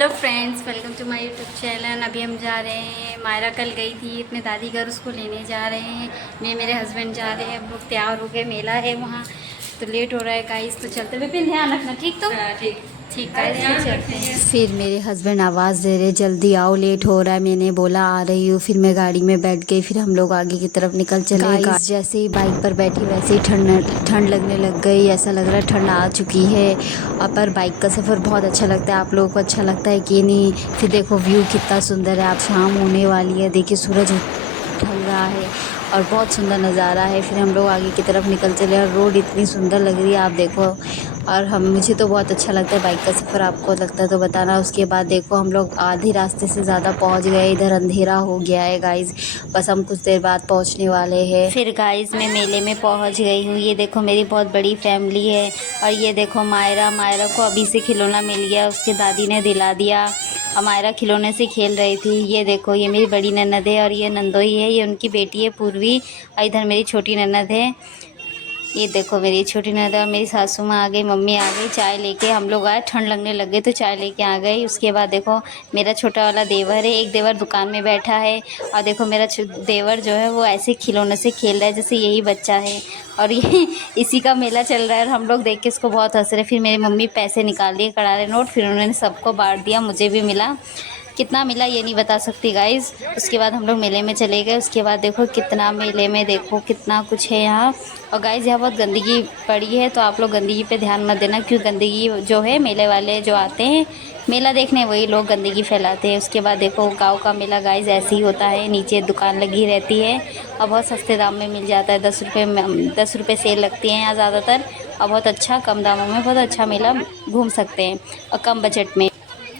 Hello friends, welcome to my YouTube channel. अभी हम जा रहे हैं, मायरा कल गई थी अपने दादी घर, उसको लेने जा रहे हैं। मैं मेरे हस्बैंड जा रहे हैं, हम लोग तैयार हो गए, मेला है वहाँ तो लेट हो रहा है गाइस। तो चलते विपिन ध्यान रखना, ठीक? तो ठीक ठीक गाइस, फिर चलते हैं। फिर मेरे हस्बैंड आवाज़ दे रहे जल्दी आओ लेट हो रहा है। मैंने बोला आ रही हूँ। फिर मैं गाड़ी में बैठ गई। फिर हम लोग आगे की तरफ निकल चले। गाइस जैसे ही बाइक पर बैठी वैसे ही ठंड लगने लग गई। ऐसा लग रहा है ठंड आ चुकी है। पर बाइक का सफ़र बहुत अच्छा लगता है। आप लोगों को अच्छा लगता है कि नहीं? फिर देखो व्यू कितना सुंदर है। आप शाम होने वाली है, देखिए सूरज ढल रहा है और बहुत सुंदर नज़ारा है। फिर हम लोग आगे की तरफ निकल चले और रोड इतनी सुंदर लग रही है, आप देखो। और मुझे तो बहुत अच्छा लगता है बाइक का सफ़र। आपको लगता है तो बताना। उसके बाद देखो हम लोग आधे रास्ते से ज़्यादा पहुंच गए। इधर अंधेरा हो गया है गाइस, बस हम कुछ देर बाद पहुंचने वाले हैं। फिर गाइस मैं मेले में पहुंच गई हूँ। ये देखो मेरी बहुत बड़ी फैमिली है। और ये देखो मायरा को अभी से खिलौना मिल गया, उसके दादी ने दिला दिया। और मायरा खिलौने से खेल रही थी। ये देखो ये मेरी बड़ी ननद है और ये नंदोई है, ये उनकी बेटी है पूर्वी। और इधर मेरी छोटी ननद है। ये देखो मेरी छोटी ननद और मेरी सासू माँ आ गई, मम्मी आ गई। चाय लेके हम लोग आए, ठंड लगने लग गई तो चाय लेके आ गई। उसके बाद देखो मेरा छोटा वाला देवर है, एक देवर दुकान में बैठा है। और देखो मेरा देवर जो है वो ऐसे खिलौने से खेल रहा है जैसे यही बच्चा है। और ये इसी का मेला चल रहा है और हम लोग देख के इसको बहुत हंस रहे। फिर मेरी मम्मी पैसे निकाल लिए, करारे नोट, फिर उन्होंने सबको बांट दिया, मुझे भी मिला। कितना मिला ये नहीं बता सकती गाइस। उसके बाद हम लोग मेले में चले गए। उसके बाद देखो कितना मेले में देखो कितना कुछ है यहाँ। और गाइस यहाँ बहुत गंदगी पड़ी है, तो आप लोग गंदगी पे ध्यान मत देना, क्योंकि गंदगी जो है मेले वाले जो आते हैं मेला देखने, वही लोग गंदगी फैलाते हैं। उसके बाद देखो गांव का मेला गाइस ऐसे ही होता है, नीचे दुकान लगी रहती है और बहुत सस्ते दाम में मिल जाता है। 10 रुपये में 10 रुपये सेल लगती है यहाँ ज़्यादातर। और बहुत अच्छा कम दामों में बहुत अच्छा मेला घूम सकते हैं और कम बजट में।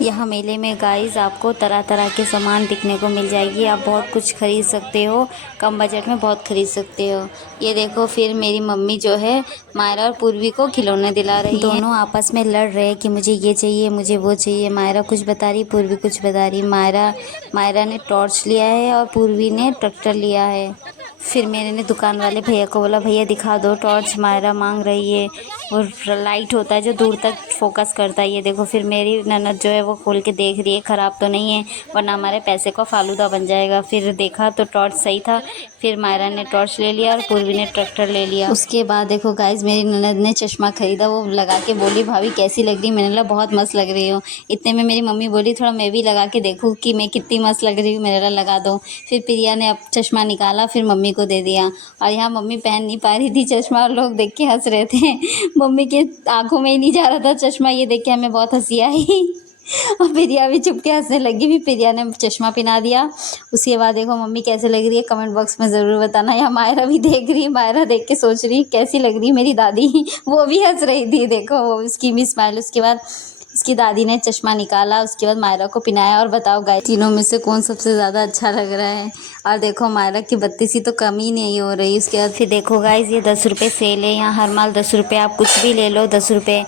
यहाँ मेले में गाइस आपको तरह तरह के सामान दिखने को मिल जाएगी। आप बहुत कुछ खरीद सकते हो, कम बजट में बहुत खरीद सकते हो। ये देखो फिर मेरी मम्मी जो है मायरा और पूर्वी को खिलौने दिला रही है। दोनों आपस में लड़ रहे हैं कि मुझे ये चाहिए मुझे वो चाहिए। मायरा कुछ बता रही, पूर्वी कुछ बता रही। मायरा ने टॉर्च लिया है और पूर्वी ने ट्रैक्टर लिया है। फिर मैंने ने दुकान वाले भैया को बोला भैया दिखा दो टॉर्च। मायरा मांग रही है, और लाइट होता है जो दूर तक फोकस करता है। ये देखो फिर मेरी ननद जो है वो खोल के देख रही है ख़राब तो नहीं है, वरना हमारे पैसे का फालूदा बन जाएगा। फिर देखा तो टॉर्च सही था। फिर मायरा ने टॉर्च ले लिया और पूर्वी ने ट्रैक्टर ले लिया। उसके बाद देखो गाइस मेरी ननद ने चश्मा खरीदा, वो लगा के बोली भाभी कैसी लग रही? मैंने बोला बहुत मस्त लग रही हो। इतने में मेरी मम्मी बोली थोड़ा मैं भी लगा के देखूँ कि मैं कितनी मस्त लग रही हूँ, मेरा लगा दो। फिर प्रिया ने अब चश्मा निकाला, फिर मम्मी को दे दिया। और यहाँ मम्मी पहन नहीं पा रही थी चश्मा और लोग देख के हंस रहे थे। मम्मी के आंखों में ही नहीं जा रहा था चश्मा, ये देख के हमें बहुत हंसी आई। और प्रिया भी चुप के हंसने लगी। भी प्रिया ने चश्मा पहना दिया। उसके बाद देखो मम्मी कैसे लग रही है कमेंट बॉक्स में ज़रूर बताना। यहाँ मायरा भी देख रही है, मायरा देख के सोच रही कैसी लग रही है मेरी दादी। वो भी हंस रही थी, देखो वो उसकी भी स्माइल। उसके बाद उसकी दादी ने चश्मा निकाला, उसके बाद मायरा को पिनाया। और बताओ गाइस तीनों में से कौन सबसे ज़्यादा अच्छा लग रहा है? और देखो मायरा की बत्ती सी तो कमी नहीं हो रही। उसके बाद फिर देखो गाइस ये 10 रुपये सेल है, यहाँ हर माल 10 रुपये, आप कुछ भी ले लो 10 रुपये।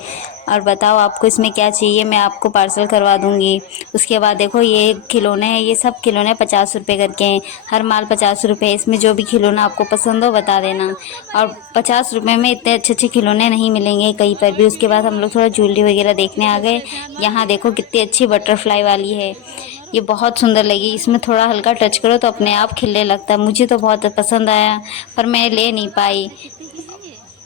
और बताओ आपको इसमें क्या चाहिए, मैं आपको पार्सल करवा दूँगी। उसके बाद देखो ये खिलौने हैं, ये सब खिलौने 50 रुपये करके हैं, हर माल 50 रुपये। इसमें जो भी खिलौना आपको पसंद हो बता देना। और 50 रुपये में इतने अच्छे अच्छे खिलौने नहीं मिलेंगे कहीं पर भी। उसके बाद हम लोग थोड़ा ज्वेलरी वगैरह देखने आ गए। यहाँ देखो कितनी अच्छी बटरफ्लाई वाली है, ये बहुत सुंदर लगी। इसमें थोड़ा हल्का टच करो तो अपने आप खिलने लगता है। मुझे तो बहुत पसंद आया, पर मैं ले नहीं पाई।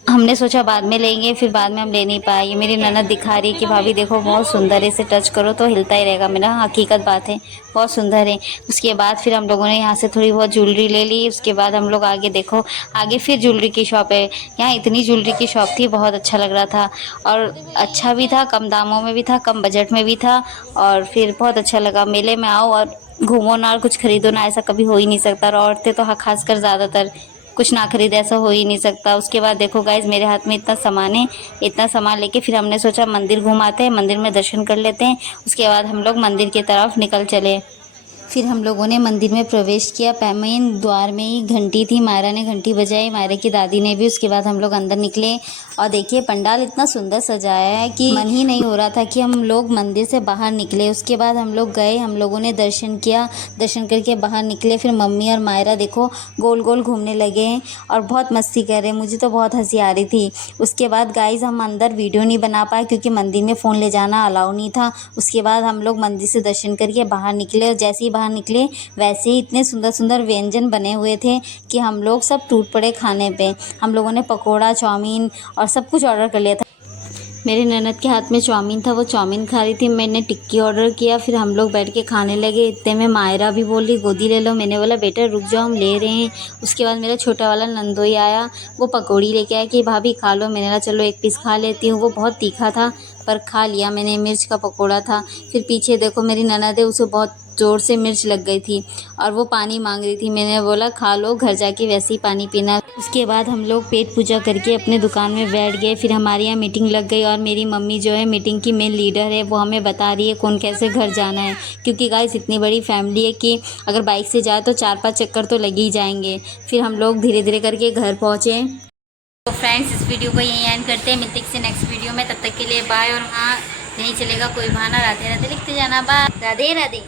हमने सोचा बाद में लेंगे, फिर बाद में हम ले नहीं पाए। ये मेरी ननद दिखा रही है कि भाभी देखो बहुत सुंदर है, इसे टच करो तो हिलता ही रहेगा। मेरा हकीकत बात है, बहुत सुंदर है। उसके बाद फिर हम लोगों ने यहाँ से थोड़ी बहुत ज्वेलरी ले ली। उसके बाद हम लोग आगे देखो, आगे फिर ज्वेलरी की शॉप है। यहाँ इतनी ज्वेलरी की शॉप थी, बहुत अच्छा लग रहा था। और अच्छा भी था, कम दामों में भी था, कम बजट में भी था। और फिर बहुत अच्छा लगा। मेले में आओ और घूमो ना और कुछ खरीदो ना, ऐसा कभी हो ही नहीं सकता। और औरतें तो खासकर ज़्यादातर कुछ ना खरीदे, ऐसा हो ही नहीं सकता। उसके बाद देखो गाइज मेरे हाथ में इतना सामान है, इतना सामान लेके फिर हमने सोचा मंदिर घुमाते हैं, मंदिर में दर्शन कर लेते हैं। उसके बाद हम लोग मंदिर की तरफ निकल चले। फिर हम लोगों ने मंदिर में प्रवेश किया। मेन द्वार में ही घंटी थी, मायरा ने घंटी बजाई, मायरा की दादी ने भी। उसके बाद हम लोग अंदर निकले और देखिए पंडाल इतना सुंदर सजाया है कि मन ही नहीं हो रहा था कि हम लोग मंदिर से बाहर निकले। उसके बाद हम लोग गए, हम लोगों ने दर्शन किया, दर्शन करके बाहर निकले। फिर मम्मी और मायरा देखो गोल गोल घूमने लगे हैं और बहुत मस्ती कर रहे हैं। मुझे तो बहुत हंसी आ रही थी। उसके बाद गाइस हम अंदर वीडियो नहीं बना पाए क्योंकि मंदिर में फ़ोन ले जाना अलाउ नहीं था। उसके बाद हम लोग मंदिर से दर्शन करके बाहर निकले और जैसे ही बाहर निकले वैसे ही इतने सुंदर सुंदर व्यंजन बने हुए थे कि हम लोग सब टूट पड़े खाने पे। हम लोगों ने पकोड़ा, चाउमीन और सब कुछ ऑर्डर कर लिया था। मेरे ननद के हाथ में चाउमीन था, वो चाउमीन खा रही थी, मैंने टिक्की ऑर्डर किया। फिर हम लोग बैठ के खाने लगे। इतने में मायरा भी बोल रही गोदी ले लो। मैंने बोला बेटा रुक जाओ, हम ले रहे हैं। उसके बाद मेरा छोटा वाला नंदोई आया, वो पकौड़ी लेके आया कि भाभी खा लो। मैंने बोला चलो एक पीस खा लेती हूँ। वो बहुत तीखा था पर खा लिया मैंने, मिर्च का पकौड़ा था। फिर पीछे देखो मेरी ननद है, उसे बहुत ज़ोर से मिर्च लग गई थी और वो पानी मांग रही थी। मैंने बोला खा लो, घर जाके वैसे ही पानी पीना। उसके बाद हम लोग पेट पूजा करके अपने दुकान में बैठ गए। फिर हमारे यहाँ मीटिंग लग गई और मेरी मम्मी जो है मीटिंग की मेन लीडर है, वो हमें बता रही है कौन कैसे घर जाना है। क्योंकि गाइस इतनी बड़ी फैमिली है कि अगर बाइक से जाए तो 4-5 चक्कर तो लग ही जाएंगे। फिर हम लोग धीरे धीरे करके घर पहुँचे। तो फ्रेंड्स इस वीडियो को यहीं एंड करते हैं, मिलते हैं किसी नेक्स्ट वीडियो में। तब तक के लिए बाय। और हाँ नहीं चलेगा कोई बहाना, राधे राधे लिखते जाना। बाय। राधे राधे।